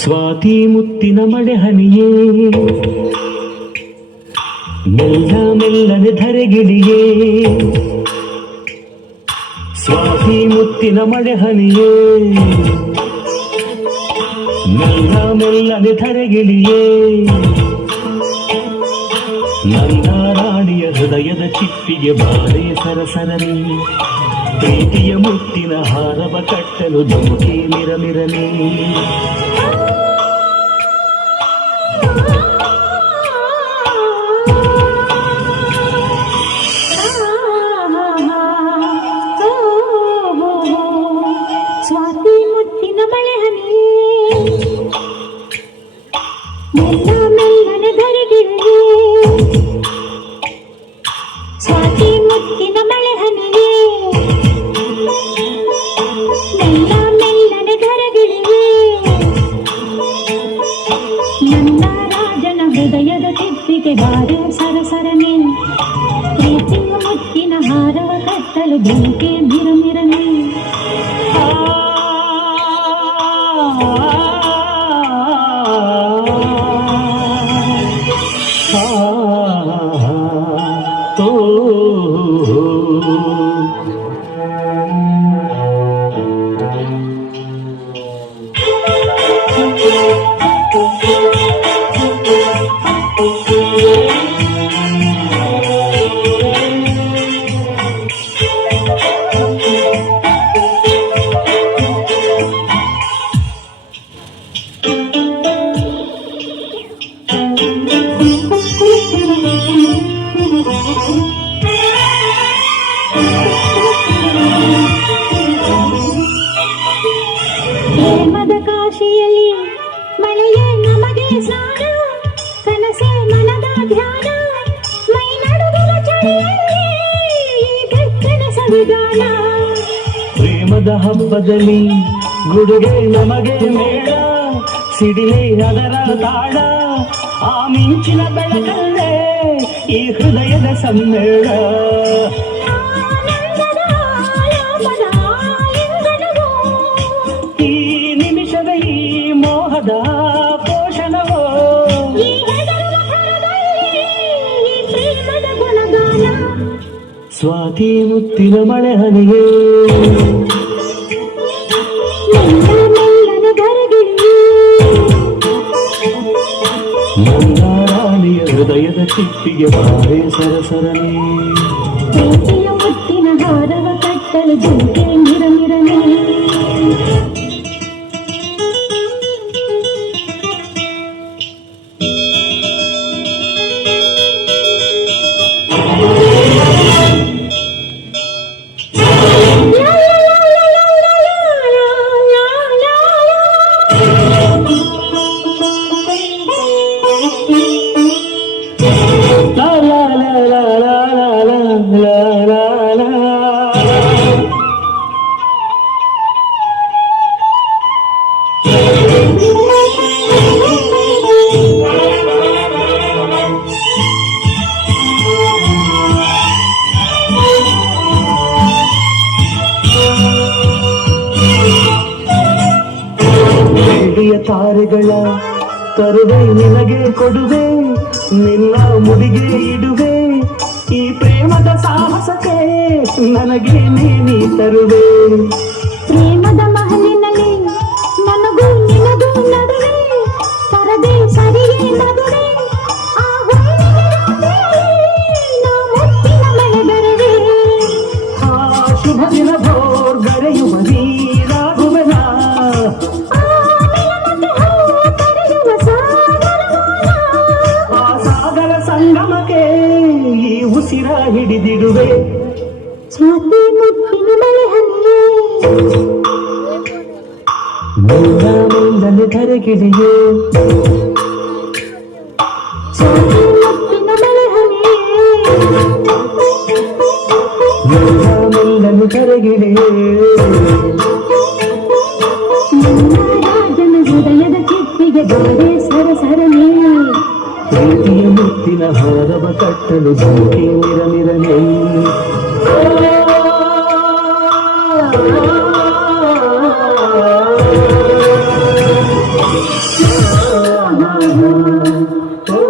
ಸ್ವಾತಿ ಮುತ್ತಿನ ಮಳೆ ಹನಿಯೇ ಮೆಲ್ಲ ಮೆಲ್ಲನೆ ಧರೆಗಿಳಿಯೇ ಸ್ವಾತಿ ಮುತ್ತಿನ ಮಳೆ ಹನಿಯೇ ಮೆಲ್ಲ ಮೆಲ್ಲನೆ ಧರೆಗಿಳಿಯೇ ನನ್ನ ರಾಣಿಯ ಹೃದಯದ ಚಿಪ್ಪಿಗೆ ಬಾರೆ ಸರಸರನೆ ಪ್ರೀತಿಯ ಮುತ್ತಿನ ಹಾರವ ಕಟ್ಟಲು ಧುಮುಕಿ ಮಿರಮಿರನೆ ಸ್ವಾತಿ ಮುತ್ತಿನ ಮಳೆ ಹನಿಯೇ ಮೆಲ್ಲ ಮೆಲ್ಲನೆ ಧರೆಗಿಳಿಯೇ ಸ್ವಾತಿ ಮುತ್ತಿನ ಮಳೆ ಹನಿಯೇ ಮೆಲ್ಲ ಮೆಲ್ಲನೆ ಧರೆಗಿಳಿಯೇ ನನ್ನ ರಾಜನ ಹೃದಯದ ತಿಪ್ಪಿಗೆ ಬಾರೆ ಸರಸರನೆ ಪ್ರೀತಿಯ ಮುತ್ತಿನ ಹಾರವ ಕಟ್ಟಲು ಧುಮುಕಿ ಮಿರಮಿರನೆ ಪ್ರೇಮದ ಕಾಶಿಯಲ್ಲಿ ಮಳೆಯೇ ನಮಗೆ ಸ್ನಾನ ಕನಸೇ ಮನದ ಧ್ಯಾನ ಮೈ ನಡುಗುವ ಚಳಿಯಲ್ಲಿ ಬೆಚ್ಚನ ಸಂವಿಧಾನ ಪ್ರೇಮದ ಹಬ್ಬದಲ್ಲಿ ಗುಡುಗೆ ನಮಗೆ ಮೇಳ ಸಿಡಿಲೆ ಅದರ ತಾಳ ಆ ಮಿಂಚಿನ ಬೆಳಕಲ್ಲೇ ಈ ಹೃದಯದ ಸಮ್ಮೇಳ ಈ ನಿಮಿಷದ ಈ ಮೋಹದ ಪೋಷಣವೋ ಸ್ವಾತಿ ಮುತ್ತಿನ ಮಳೆ ಹನಿಯೇ ನನ್ನ ರಾಣಿಯ ಹೃದಯದ ಚಿಪ್ಪಿಗೆ ಬಾರೆ ಸರಸರನೆ ಪ್ರೀತಿಯ ಮುತ್ತಿನ ಹಾರವ ಕಟ್ಟಲು ಧುಮುಕಿ ಮಿರಮಿರನೆ ತಾರೆಗಳ ತರುವೆ ನಿನಗೆ ಕೊಡುವೆ ನಿನ್ನ ಮುಡಿಗೆ ಇಡುವೆ ಈ ಪ್ರೇಮದ ಸಾಹಸಕ್ಕೆ ನನಗೆ ನೀನಿ ತರುವೆ ಪ್ರೇಮದ ಮಹಲಿನಲ್ಲಿ ನನಗೂ ನಿನಗೂ ನಡುವೆ ಪರದೆ ಸರಿಯೇ ನಡುವೆ ಆ ಮುತ್ತಿನ ಮಳೆ ಬರುವೆ ಆ ಶುಭ ದಿನ ಭೋರ್ ಗರೆಯುವ ನೀರಾಗುವೆನ ಸಂಗಮಕ್ಕೆ ಈ ಉಸಿರ ಹಿಡಿದಿಡುವೆ ಸ್ವಾತಿ ಮುತ್ತಿನ ಮಳೆ ಹನಿಯೇ ಮೆಲ್ಲ ಮೆಲ್ಲನೆ ಧರೆಗಿಳಿಯೇ ಸ್ವಾತಿ ಮುತ್ತಿನ ಮಳೆ ಹನಿಯೇ ಮೆಲ್ಲ ಮೆಲ್ಲನೆ ಧರೆಗಿಳಿಯೇ ನನ್ನ ರಾಜನ ಹೃದಯದ ಚಿಪ್ಪಿಗೆ ಬಾರೆ ಸರಸರನೆ ಪ್ರೀತಿಯ ಮುತ್ತಿನ ಹಾರವ ಕಟ್ಟಲು ಧುಮುಕಿ ಮಿರಮಿರನೆ ಓ